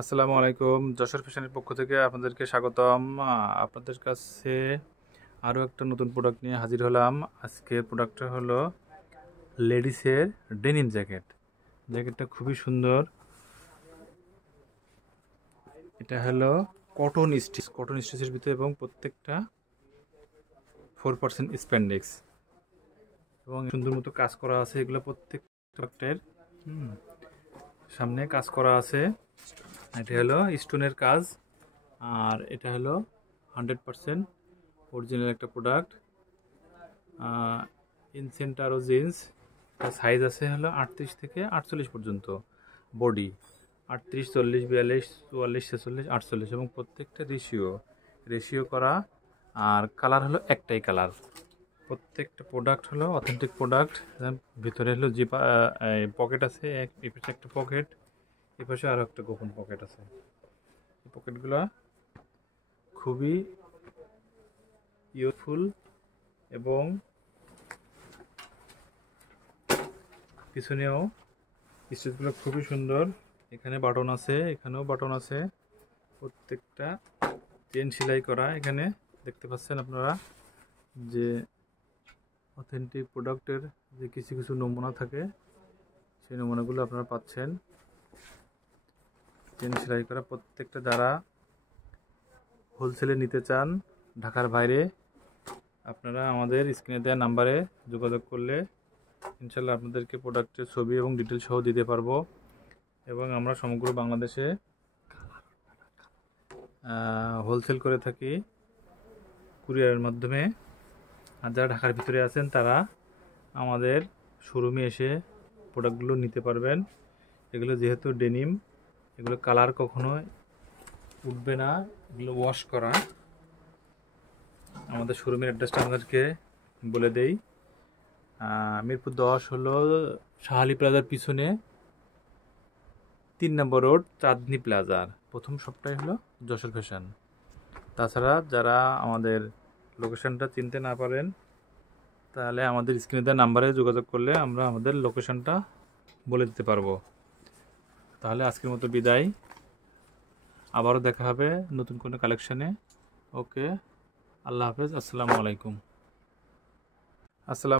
আসসালামু আলাইকুম। যশোর ফ্যাশনের পক্ষ থেকে আপনাদেরকে স্বাগতম। আপনাদের কাছে আরও একটা নতুন প্রোডাক্ট নিয়ে হাজির হলাম। আজকের প্রোডাক্টটা হলো লেডিসের ডেনিম জ্যাকেট। জ্যাকেটটা খুবই সুন্দর। এটা হলো কটন স্টিচের ভিতরে এবং প্রত্যেকটা 4% স্প্যান্ডেক্স এবং সুন্দর মতো কাজ করা আছে। এগুলো প্রত্যেকটার সামনে কাজ করা আছে। এটা হলো স্টোনের কাজ, আর এটা হলো 100% অরিজিনাল একটা প্রোডাক্ট। ইনসেন্টারো জিন্স, সাইজ আছে হলো 38 থেকে 48 পর্যন্ত। বডি 38, 40, 42, 44, 46, 48 এবং প্রত্যেকটা রেশিও করা। আর কালার হলো একটাই কালার। প্রত্যেকটা প্রোডাক্ট হলো অথেন্টিক প্রোডাক্ট। ভিতরে হলো পকেট আছে, এই পাশে একটা পকেট, এই পাশে আরও একটা গোপন পকেট আছে। এই পকেটগুলো খুবই ইউজফুল এবং পিছনেও স্টিচগুলো খুবই সুন্দর। এখানে বাটন আছে, এখানেও বাটন আছে। প্রত্যেকটা চেন সেলাই করা। এখানে দেখতে পাচ্ছেন আপনারা যে অথেন্টিক প্রোডাক্টের যে কিছু কিছু নমুনা থাকে, সেই নমুনাগুলো আপনারা পাচ্ছেন। চেন সেলাই করা প্রত্যেকটা। যারা হোলসেলে নিতে চান ঢাকার বাইরে, আপনারা আমাদের স্ক্রিনে দেওয়া নাম্বারে যোগাযোগ করলে ইনশাল্লাহ আপনাদেরকে প্রোডাক্টের ছবি এবং ডিটেলস সহ দিতে পারবো। এবং আমরা সমগ্র বাংলাদেশে হোলসেল করে থাকি কুরিয়ারের মাধ্যমে। আর যারা ঢাকার ভিতরে আছেন তারা আমাদের শোরুমে এসে প্রোডাক্টগুলো নিতে পারবেন। এগুলো যেহেতু ডেনিম, এগুলো কালার কখনো উঠবে না, এগুলো ওয়াশ করা। আমাদের শোরুমের অ্যাড্রেসটা আমাদেরকে বলে দেই। মিরপুর 10 হলো শাহালি প্লাজার পিছনে 3 নম্বর রোড, চাঁদনি প্লাজার প্রথম সবটাই হলো যশোর ফ্যাশন। তাছাড়া যারা আমাদের লোকেশনটা চিনতে না পারেন, তাহলে আমাদের স্ক্রিনে দেওয়া নাম্বারে যোগাযোগ করলে আমরা আমাদের লোকেশনটা বলে দিতে পারবো। তাহলে আজকের মতো বিদায়। আবারও দেখা হবে নতুন কোনো কালেকশানে। ওকে, আল্লাহ হাফেজ। আসসালামু আলাইকুম। আসসালাম।